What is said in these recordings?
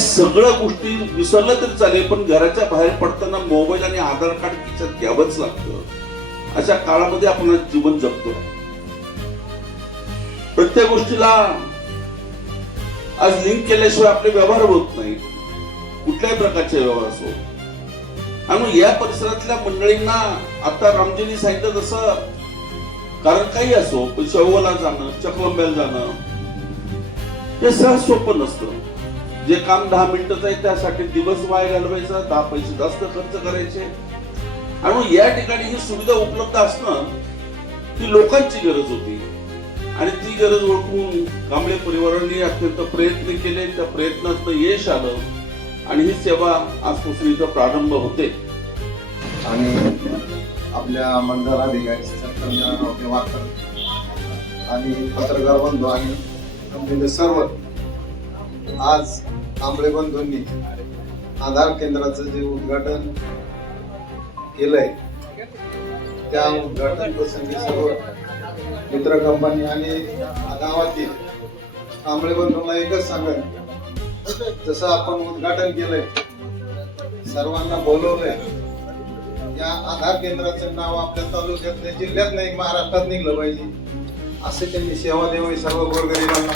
सगळ्या गोष्टी विसरल्या तरी चालेल, पण घराच्या बाहेर पडताना मोबाईल आणि आधार कार्ड खिशात घ्यावंच लागतं. अशा काळामध्ये आपण जीवन जगतो. प्रत्येक गोष्टीला आज लिंक केल्याशिवाय आपले व्यवहार होत नाही, कुठल्याही प्रकारचे व्यवहार असो. आणि या परिसरातल्या मंडळींना आता रामजींनी सांगितलं तसं, कारण काही असो, पण शेवगाला जाणं, चकलंब्याला जाणं हे सहज सोपं नसतं. जे काम 10 मिनिटाचं आहे त्यासाठी दिवस वाया घालवायचा, 10 पैसे जास्त खर्च करायचे. आणि या ठिकाणी ही सुविधा उपलब्ध असणं ही लोकांची गरज होती आणि ती गरज ओळखून कांबळे परिवारांनी अत्यंत प्रयत्न केले. त्या प्रयत्नात यश आलं आणि ही सेवा आजपासून इथं प्रारंभ होते. आणि आपल्या मंडळाधिकारी आणि पत्रकार बंधू आणि सर्व आज कांबळे बंधूंनी आधार केंद्राचं जे उद्घाटन केलंय त्या उद्घाटन प्रसंगी सर्व मित्र कंपनी आणि गावातील कांबळे बंधूंना एकच सांगेन, जसं आपण उद्घाटन केलंय, सर्वांना बोलवलंय, या आधार केंद्राचं नाव आपल्या तालुक्यात नाही, जिल्ह्यात नाही, महाराष्ट्रात निघलं पाहिजे असे त्यांनी सेवा द्यावी सर्व गोरगरिबांना.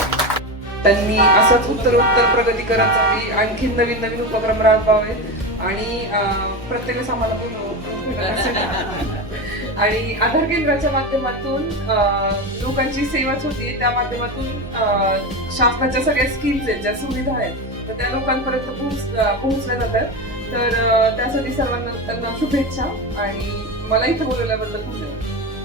त्यांनी असंच उत्तरोत्तर प्रगती करत जावी, आणखी नवीन नवीन उपक्रम राबवावेत आणि प्रत्येक आम्हाला आणि आधार केंद्राच्या माध्यमातून लोकांची सेवाच होती. त्या माध्यमातून शासनाच्या सगळ्या स्कीम्स आहेत, ज्या सुविधा आहेत, तर त्या लोकांपर्यंत पोहोचल्या जातात. तर त्यासाठी सर्वांना त्यांना शुभेच्छा आणि मला इथे बोलवल्याबद्दल धन्यवाद.